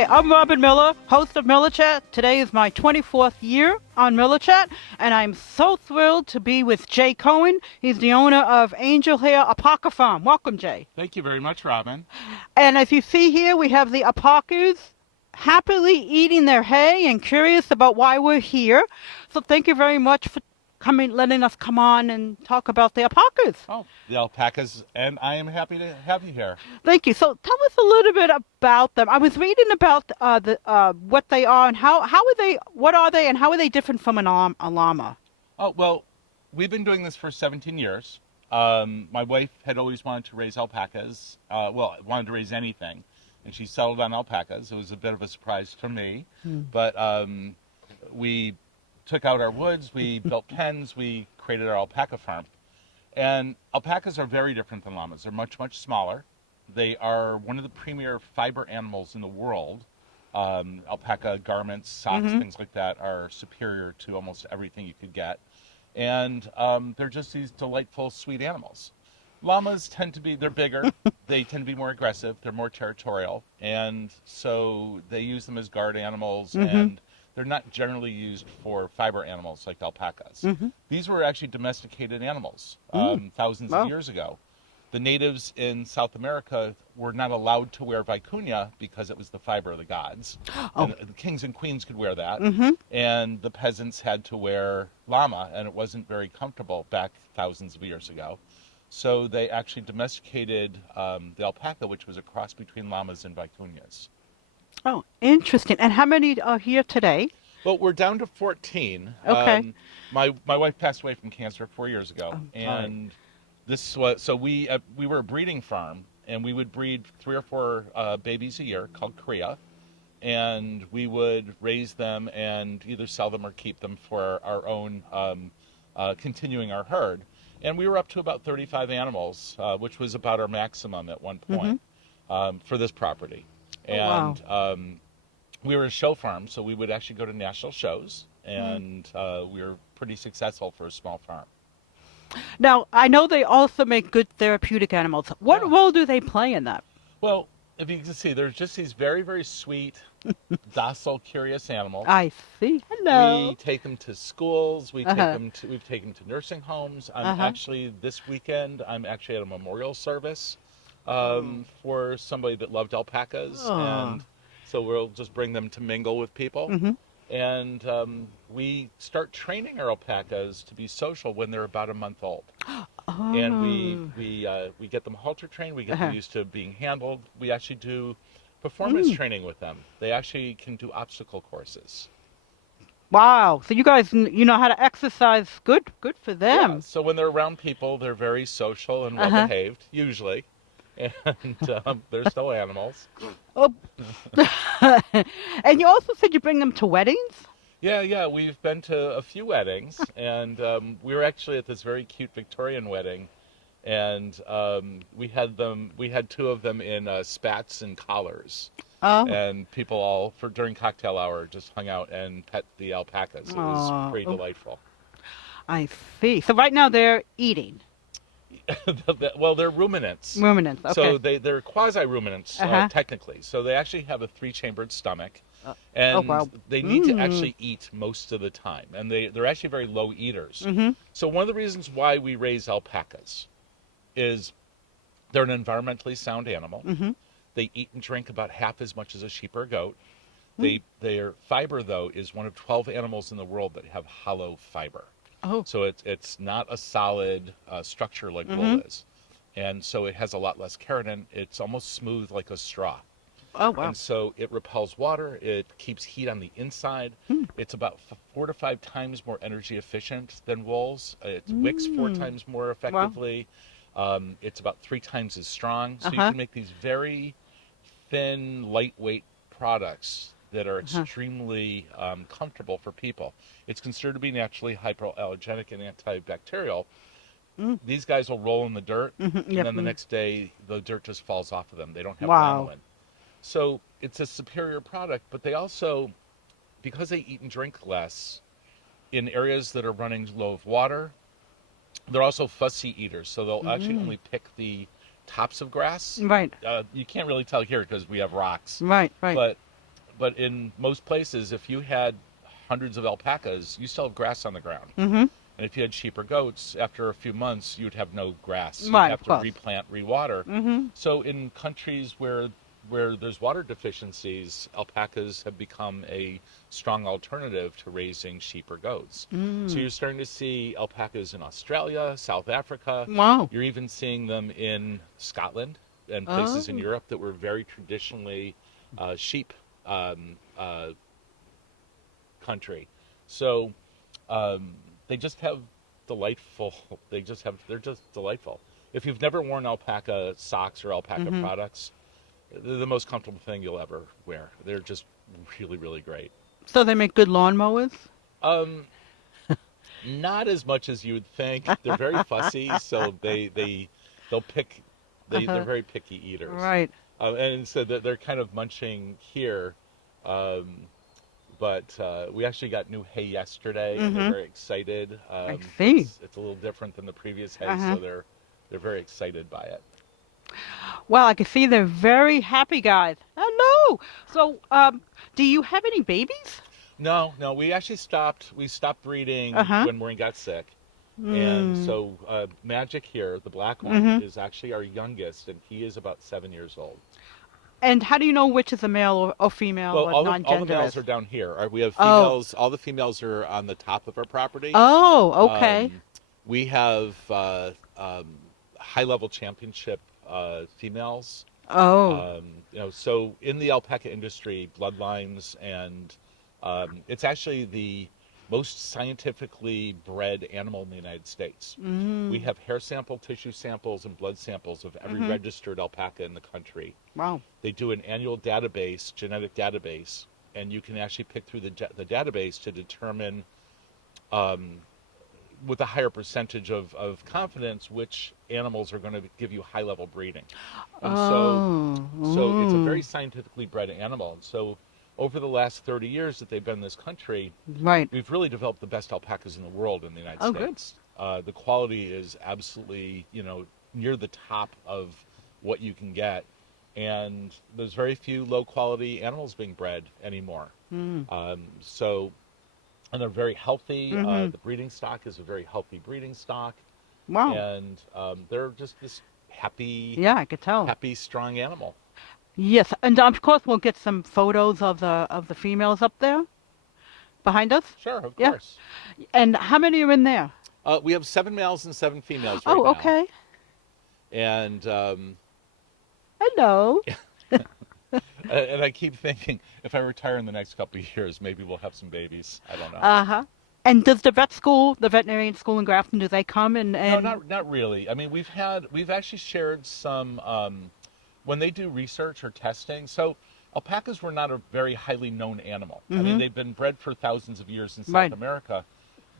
Hi, I'm Robbin Miller, host of Miller Chat. Today is my 24th year on Miller Chat, and I'm so thrilled to be with Jay Cohen. He's the owner of Angel Hair Alpaca Farm. Welcome, Jay. Thank you very much, Robin. And as you see here, we have the alpacas happily eating their hay and curious about why we're here. So thank you very much for letting us come on and talk about the alpacas. Oh, the alpacas, and I am happy to have you here. Thank you. So tell us a little bit about them. I was reading about what they are and what are they, and how are they different from a llama? Oh, well, we've been doing this for 17 years. My wife had always wanted to raise alpacas, wanted to raise anything, and she settled on alpacas. It was a bit of a surprise to me, but we took out our woods, we built pens, we created our alpaca farm. And alpacas are very different than llamas. They're much, much smaller. They are one of the premier fiber animals in the world. Alpaca garments, socks, things like that are superior to almost everything you could get. And they're just these delightful, sweet animals. Llamas they're bigger, they tend to be more aggressive, they're more territorial, and so they use them as guard animals, and they're not generally used for fiber animals like alpacas. These were actually domesticated animals thousands of years ago. The natives in South America were not allowed to wear vicuña because it was the fiber of the gods. And the kings and queens could wear that, and the peasants had to wear llama, and it wasn't very comfortable back thousands of years ago. So they actually domesticated the alpaca, which was a cross between llamas and vicuñas. Oh, interesting. And how many are here today? Well, we're down to 14. Okay. My wife passed away from cancer 4 years ago, and this was we were a breeding farm, and we would breed 3 or 4 babies a year called cria, and we would raise them and either sell them or keep them for our own continuing our herd. And we were up to about 35 animals, which was about our maximum at one point for this property. And we were a show farm, so we would actually go to national shows, and we were pretty successful for a small farm. Now, I know they also make good therapeutic animals. What role do they play in that? Well, if you can see, there's just these very, very sweet, docile, curious animals. I see. Hello. We take them to schools. We've taken them to nursing homes. This weekend, I'm actually at a memorial service for somebody that loved alpacas, and so we'll just bring them to mingle with people. And we start training our alpacas to be social when they're about a month old. And we get them halter trained. We get them used to being handled. We actually do performance training with them. They actually can do obstacle courses. Wow. So you guys, you know how to exercise. Good for them. Yeah. So when they're around people, they're very social and well behaved, usually. And they're still animals. Oh. And you also said you bring them to weddings? Yeah, we've been to a few weddings, and we were actually at this very cute Victorian wedding, and we had 2 of them in spats and collars. And people all, during cocktail hour, just hung out and pet the alpacas. It was pretty delightful. I see. So right now they're eating. Well, they're ruminants. Ruminants, okay. So they're quasi-ruminants, technically. So they actually have a 3-chambered stomach, and they need to actually eat most of the time. And they're actually very low eaters. So one of the reasons why we raise alpacas is they're an environmentally sound animal. They eat and drink about half as much as a sheep or a goat. Their fiber, though, is one of 12 animals in the world that have hollow fiber. So it's not a solid structure like wool is. And so it has a lot less keratin. It's almost smooth like a straw. Oh, wow. And so it repels water. It keeps heat on the inside. It's about 4 to 5 times more energy efficient than wools. It wicks 4 times more effectively. It's about 3 times as strong. So you can make these very thin, lightweight products that are extremely comfortable for people. It's considered to be naturally hypoallergenic and antibacterial. These guys will roll in the dirt, and then the next day, the dirt just falls off of them. They don't have lanolin. So it's a superior product, but they also, because they eat and drink less, in areas that are running low of water, they're also fussy eaters. So they'll actually only pick the tops of grass. Right. You can't really tell here because we have rocks. Right. But But in most places, if you had hundreds of alpacas, you still have grass on the ground. Mm-hmm. And if you had sheep or goats, after a few months, you'd have no grass. You'd Right, have of to course. replant, rewater. Mm-hmm. So in countries where there's water deficiencies, alpacas have become a strong alternative to raising sheep or goats. So you're starting to see alpacas in Australia, South Africa. Wow. You're even seeing them in Scotland and places in Oh. Europe that were very traditionally sheep country. So they just have delightful. They're just delightful. If you've never worn alpaca socks or alpaca products, they're the most comfortable thing you'll ever wear. They're just really, really great. So they make good lawnmowers? Um, Not as much as you would think. They're very fussy, so they'll pick. They're very picky eaters. Right. And so they're kind of munching here. But we actually got new hay yesterday, and they're very excited. I see. It's a little different than the previous hay, Uh-huh. so they're very excited by it. Well, I can see they're very happy guys. Hello. So, do you have any babies? No, we actually stopped. We stopped breeding Uh-huh. when Maureen got sick, and so Magic here, the black one, is actually our youngest, and he is about 7 years old. And how do you know which is a male or female Well, or all the non-genderless? males are down here. We have Oh. females. All the females are on the top of our property. Oh, okay. We have high-level championship females. Oh. So in the alpaca industry, bloodlines and it's actually the most scientifically bred animal in the United States. We have hair sample, tissue samples, and blood samples of every registered alpaca in the country. Wow. They do an annual database, genetic database, and you can actually pick through the database to determine with a higher percentage of confidence which animals are going to give you high-level breeding. And so it's a very scientifically bred animal. And so over the last 30 years that they've been in this country, Right. we've really developed the best alpacas in the world in the United Oh, good. States. The quality is absolutely, near the top of what you can get. And there's very few low-quality animals being bred anymore. And they're very healthy. The breeding stock is a very healthy breeding stock. Wow. And they're just this happy, Yeah, I could tell. happy, strong animal. Yes, and of course we'll get some photos of the females up there behind us. Sure, of Yeah. course. And how many are in there? We have 7 males and 7 females right Oh, now. okay. And Hello. and I keep thinking, if I retire in the next couple of years, maybe we'll have some babies. I don't know. Uh-huh. And does the veterinarian school in Grafton, do they come and No, not really. I mean, we've actually shared some when they do research or testing. So alpacas were not a very highly known animal. I mean, they've been bred for thousands of years in South Right. America.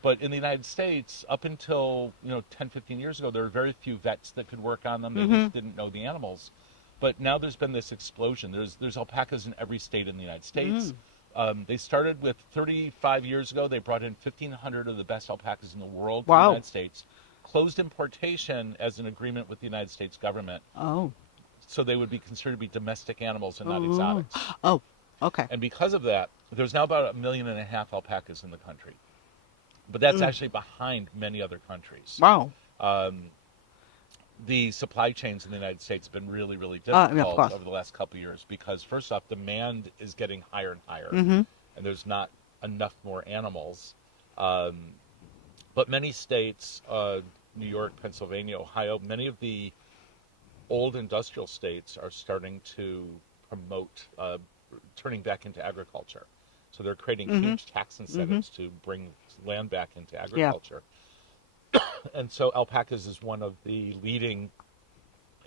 But in the United States, up until 10, 15 years ago, there were very few vets that could work on them. They just didn't know the animals. But now there's been this explosion. There's alpacas in every state in the United States. They started with 35 years ago. They brought in 1,500 of the best alpacas in the world to the Wow. United States. Closed importation as an agreement with the United States government, Oh. so they would be considered to be domestic animals and not exotics. Oh, okay. And because of that, there's now about 1.5 million alpacas in the country. But that's actually behind many other countries. Wow. The supply chains in the United States have been really, really Yeah, of difficult course. over the last couple of years because, first off, demand is getting higher and higher, Mm-hmm. and there's not enough more animals. But many states, New York, Pennsylvania, Ohio, many of the old industrial states are starting to promote turning back into agriculture. So they're creating huge tax incentives to bring land back into agriculture. And so alpacas is one of the leading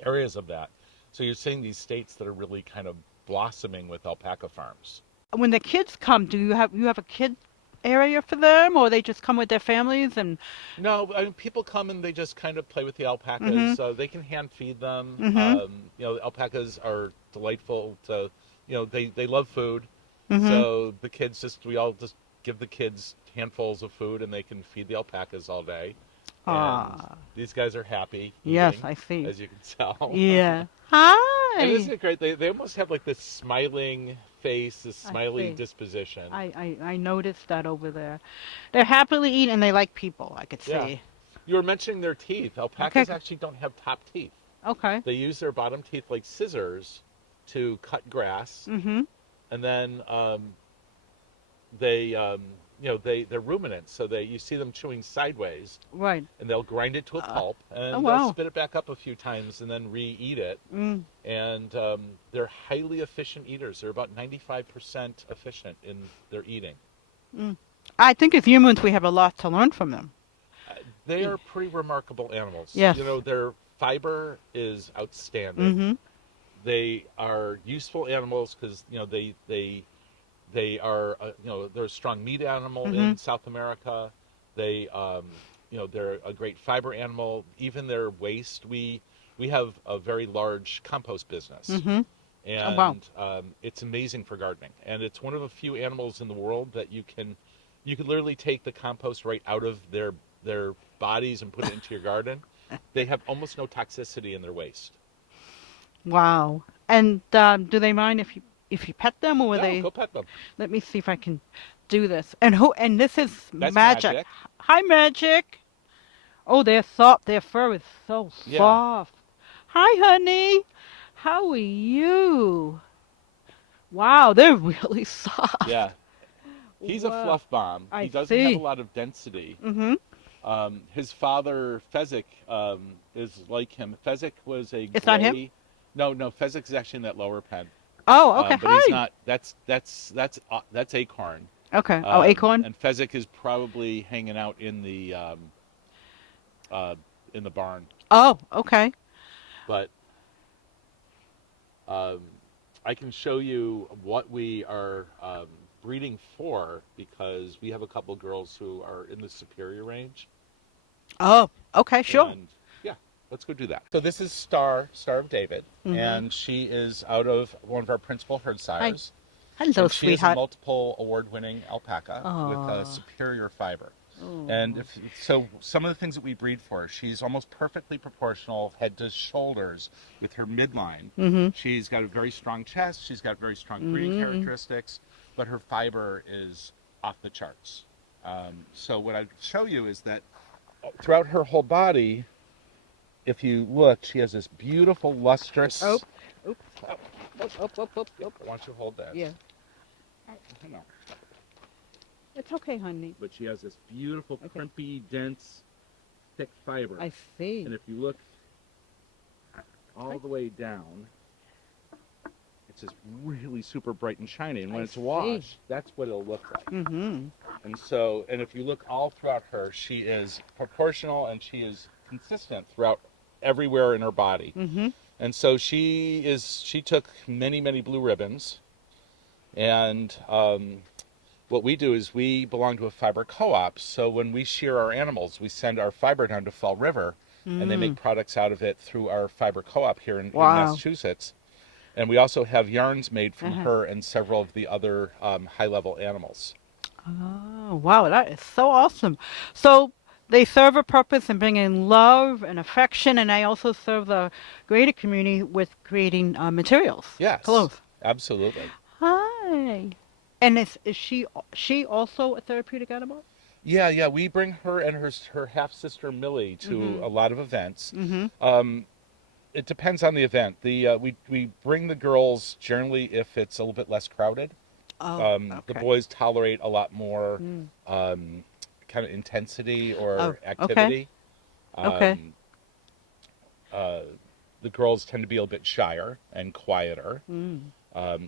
areas of that. So you're seeing these states that are really kind of blossoming with alpaca farms. When the kids come, do you have a kid area for them, or they just come with their families and? No, I mean, people come and they just kind of play with the alpacas. They can hand feed them. Alpacas are delightful to, they love food. So the kids we all just give the kids handfuls of food and they can feed the alpacas all day. And these guys are happy. Yes, eating, I see. as you can tell. Yeah. Hi. And isn't it great? They almost have like this smiling face, this smiley see. disposition. I noticed that over there. They're happily eating and they like people, I could Yeah. see. You were mentioning their teeth. Alpacas actually don't have top teeth. Okay. They use their bottom teeth like scissors to cut grass, Mm-hmm. and then they they're ruminants, so you see them chewing sideways, Right. and they'll grind it to a pulp, and oh, they'll wow. spit it back up a few times and then re-eat it. Mm. And they're highly efficient eaters. They're about 95% efficient in their eating. Mm. I think as humans we have a lot to learn from them. They are pretty remarkable animals. Yes. You know, their fiber is outstanding. Mm-hmm. They are useful animals because they are they're a strong meat animal in South America. They they're a great fiber animal. Even their waste, we have a very large compost business, Mm-hmm. and Oh, wow. it's amazing for gardening. And it's one of a few animals in the world that you can literally take the compost right out of their bodies and put it into your garden. They have almost no toxicity in their waste. Wow. And do they mind if you pet them, or will No, they? go pet them. Let me see if I can do this. And who? And this is That's Magic. Magic. Hi, Magic. Oh, they're soft. Their fur is so Yeah. soft. Hi, honey. How are you? Wow, they're really soft. Yeah. He's a Wow. fluff bomb. I He doesn't see. have a lot of density. Mm-hmm. His father, Fezzik, is like him. Fezzik was a It's not him? gray- No, Fezzik is actually in that lower pen. Oh, okay. But Hi. he's not. That's Acorn. Okay. Oh, Acorn. And Fezzik is probably hanging out in the barn. Oh, okay. But I can show you what we are breeding for, because we have a couple girls who are in the superior range. Oh, okay. Sure. And yeah, let's go do that. So this is Star of David, Mhm. and she is out of one of our principal herd sires. Hello, And she is a sweetheart. multiple award-winning alpaca with Aw. a superior fiber. Oh. And so some of the things that we breed for, she's almost perfectly proportional head to shoulders with her midline. Mm-hmm. She's got a very strong chest. She's got very strong breeding characteristics, but her fiber is off the charts. So what I'd show you is that throughout her whole body, if you look, she has this beautiful lustrous. Oh. Oops. Up. I want you to hold that. Yeah. I know. It's okay, honey. But she has this beautiful, crimpy, dense, thick fiber. I see. And if you look all the way down, it's just really super bright and shiny. And when I it's see. washed, that's what it'll look like. Mm-hmm. And if you look all throughout her, she is proportional and she is consistent throughout everywhere in her body. Mm-hmm. And so she took many, many blue ribbons. And what we do is we belong to a fiber co-op. So when we shear our animals, we send our fiber down to Fall River, and they make products out of it through our fiber co-op here in Massachusetts. And we also have yarns made from her and several of the other high-level animals. Oh, wow, that is so awesome. So they serve a purpose in bringing love and affection, and they also serve the greater community with creating materials. Yes, Clothes. absolutely. Hi. And is she also a therapeutic animal? Yeah. We bring her and her half-sister Millie to a lot of events. Mm-hmm. It depends on the event. We bring the girls generally if it's a little bit less crowded. Oh, The boys tolerate a lot more kind of intensity or activity. Okay. The girls tend to be a little bit shyer and quieter. Mm.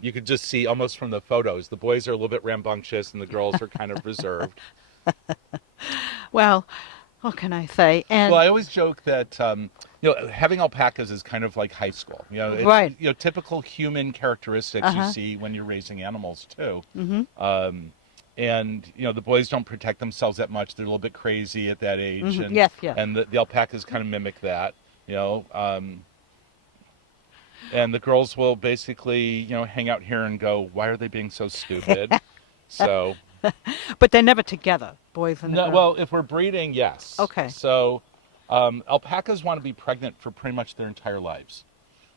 You could just see almost from the photos, the boys are a little bit rambunctious and the girls are kind of reserved. Well, what can I say? And Well, I always joke that having alpacas is kind of like high school. It's, Right. Typical human characteristics you see when you're raising animals too. Mhm. And the boys don't protect themselves that much. They're a little bit crazy at that age. And, Yes. And the alpacas kind of mimic that. And the girls will basically hang out here and go, why are they being so stupid? So. But they're never together, boys and No, girls. well, if we're breeding, yes. Okay. So alpacas want to be pregnant for pretty much their entire lives.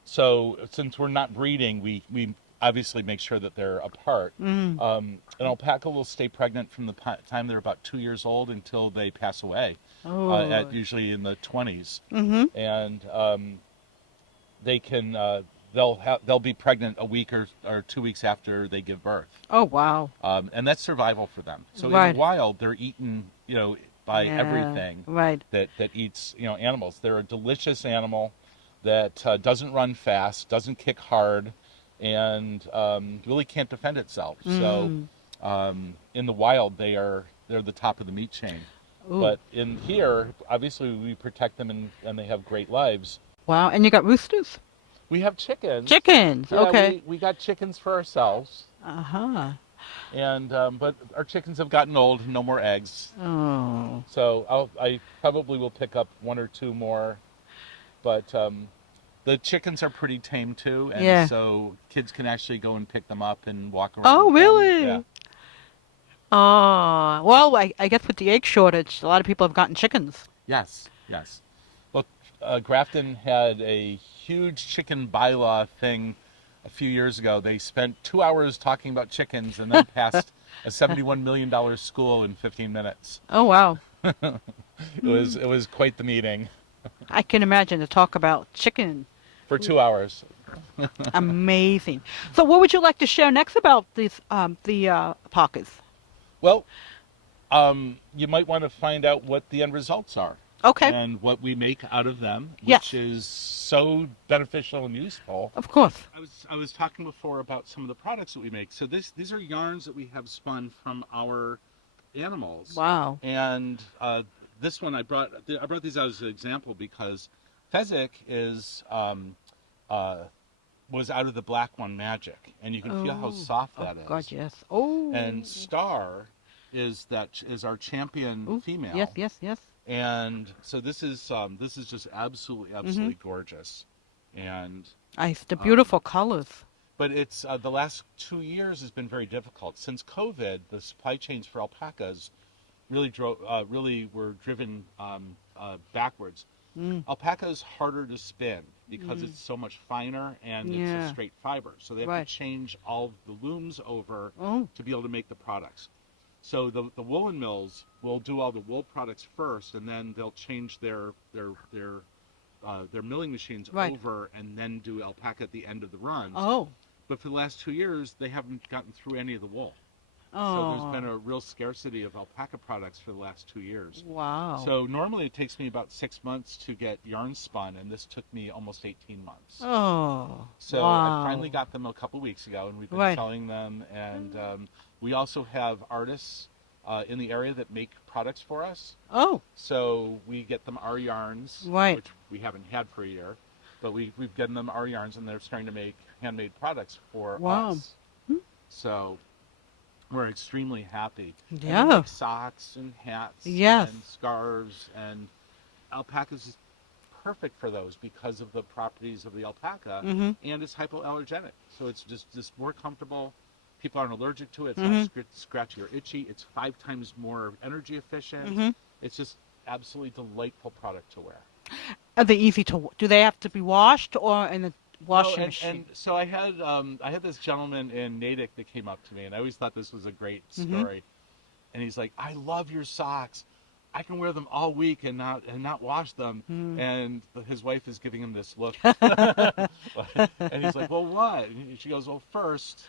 So since we're not breeding, we obviously make sure that they're apart. Mm. An alpaca will stay pregnant from the time they're about 2 years old until they pass away, Oh. at usually in the 20s. Mm-hmm. And they can they'll be pregnant a week or 2 weeks after they give birth. Oh, wow. And that's survival for them. So in Right. the wild, they're eaten, by Yeah. everything Right. that eats, animals. They're a delicious animal that doesn't run fast, doesn't kick hard, and really can't defend itself. So Mm. in the wild, they're the top of the meat chain. Ooh. But in here, obviously, we protect them and they have great lives. Wow. And you got roosters? We have chickens. Chickens. Yeah, Okay. we got chickens for ourselves. Uh-huh. And but our chickens have gotten old, no more eggs. Oh. So I probably will pick up one or two more, but the chickens are pretty tame too, and Yeah. so kids can actually go and pick them up and walk around. Oh, with them. really? Yeah. Oh. Well, I guess with the egg shortage, a lot of people have gotten chickens. Yes. Yes. Well, Grafton had a huge chicken bylaw thing a few years ago. They spent 2 hours talking about chickens and then passed a $71 million school in 15 minutes. Oh, wow. It was quite the meeting I can imagine to talk about chicken. for 2 hours. Amazing. So what would you like to share next about these the alpacas? Well, you might want to find out what the end results are. Okay. And what we make out of them, Yes. which is so beneficial and useful. Of course. I was talking before about some of the products that we make. So these are yarns that we have spun from our animals. Wow. And this one I brought these out as an example because Fezzik is was out of the black one magic, and you can feel how soft that is. God, yes. Oh. And Star is our champion Ooh, female. Yes, yes, yes. And so this is just absolutely gorgeous, and It's the beautiful colors. but it's the last 2 years has been very difficult since COVID. The supply chains for alpacas really were driven backwards. Mm. Alpaca is harder to spin because it's so much finer and it's Yeah. a straight fiber, so they have Right. to change all of the looms over Oh. to be able to make the products. So the woolen mills will do all the wool products first, and then they'll change their milling machines Right. over, and then do alpaca at the end of the runs. Oh. But for the last 2 years, they haven't gotten through any of the wool. So Oh. there's been a real scarcity of alpaca products for the last 2 years. Wow. So normally it takes me about 6 months to get yarn spun, and this took me almost 18 months. Oh. So wow. I finally got them a couple weeks ago, and we've been Right. selling them. And we also have artists in the area that make products for us. Oh. So we get them our yarns, Right. which we haven't had for a year, but we've given them our yarns, and they're starting to make handmade products for Wow. us. So we're extremely happy. And we Yeah. make socks and hats Yes. and scarves, and alpacas is perfect for those because of the properties of the alpaca, Mhm. and it's hypoallergenic. So it's just more comfortable. People aren't allergic to it. It's Mhm. not scratchy or itchy. It's 5 times more energy efficient. Mhm. It's just absolutely delightful product to wear. Are they easy to? Do they have to be washed or in the washing No, machine? and so I had this gentleman in Natick that came up to me, and I always thought this was a great Mm-hmm. story. And he's like, "I love your socks. I can wear them all week and not wash them." And his wife is giving him this look, and he's like, "Well, what?" And she goes, "Well, first,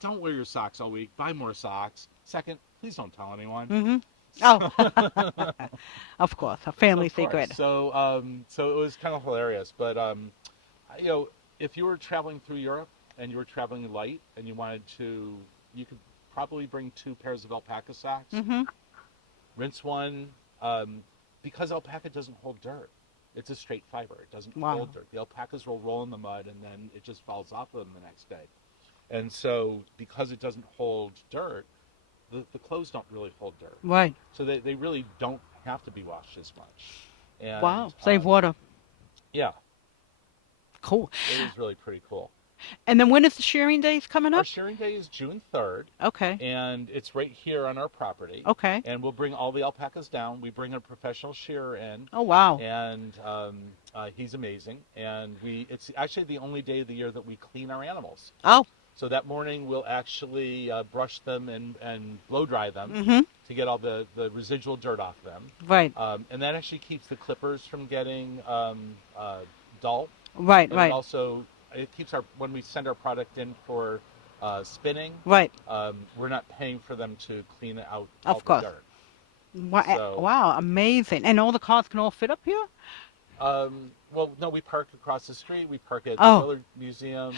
don't wear your socks all week. Buy more socks. Second, please don't tell anyone." Mm-hmm. Oh. Of course, a family Of course. secret. So it was kind of hilarious. But if you were traveling through Europe and you were traveling light and you could probably bring 2 pairs of alpaca socks. Mm-hmm. Rinse one, because alpaca doesn't hold dirt. It's a straight fiber. It doesn't Wow. hold dirt. The alpacas will roll in the mud, and then it just falls off of them the next day. And so, because it doesn't hold dirt, the clothes don't really hold dirt. Right. So they really don't have to be washed as much. And, Wow. Save water. Yeah, Cool. it is really pretty cool. And then when is the shearing days coming Our up? shearing day is June 3rd, Okay. and it's right here on our property. Okay. And we'll bring all the alpacas down. We bring a professional shearer in, Oh, wow. and he's amazing. And it's actually the only day of the year that we clean our animals. Oh. So that morning we'll actually brush them and blow dry them Mm-hmm. to get all the residual dirt off them. Right. And that actually keeps the clippers from getting dull. Right. And Right. it keeps when we send our product in for spinning, Right. we're not paying for them to clean out Of all the course. dirt. Wow. So, Wow. Amazing. And all the cars can all fit up here? well, no, we park across the street. We park at the Oh. Miller Museum.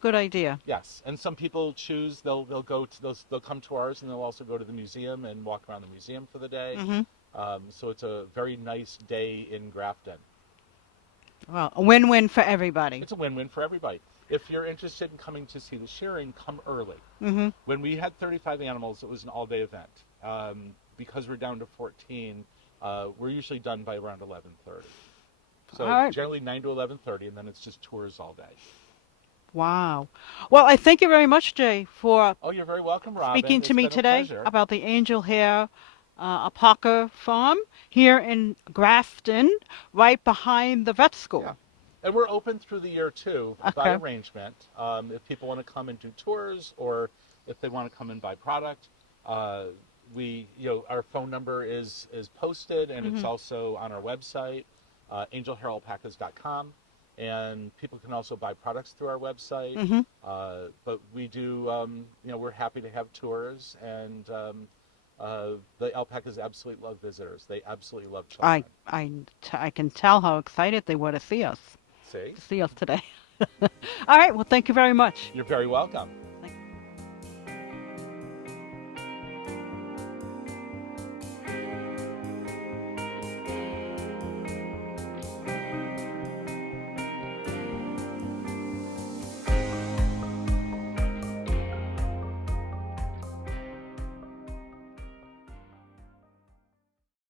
Good idea. Yes, and some people choose they'll come to ours and they'll also go to the museum and walk around the museum for the day. Mm-hmm. So it's a very nice day in Grafton. Well, a win-win for everybody. It's a win-win for everybody. If you're interested in coming to see the shearing, come early. Mm-hmm. When we had 35 animals, it was an all-day event. Because we're down to 14, we're usually done by around 11:30. So All right. generally 9 to 11:30, and then it's just tours all day. Wow. Well, I thank you very much, Jay, for Oh, you're very welcome, Robin. speaking to It's me been a today pleasure. about the Angel Hair Alpaca Farm here in Grafton, right behind the vet school. Yeah. And we're open through the year too, by Okay. arrangement. If people want to come and do tours, or if they want to come and buy product, our phone number is posted, and it's Mhm. also on our website, angelhairalpacas.com, and people can also buy products through our website. Mhm. But we do, we're happy to have tours, and the alpacas absolutely love visitors. They absolutely love children. I can tell how excited they were See? to see us today. All right. Well, thank you very much. You're very welcome.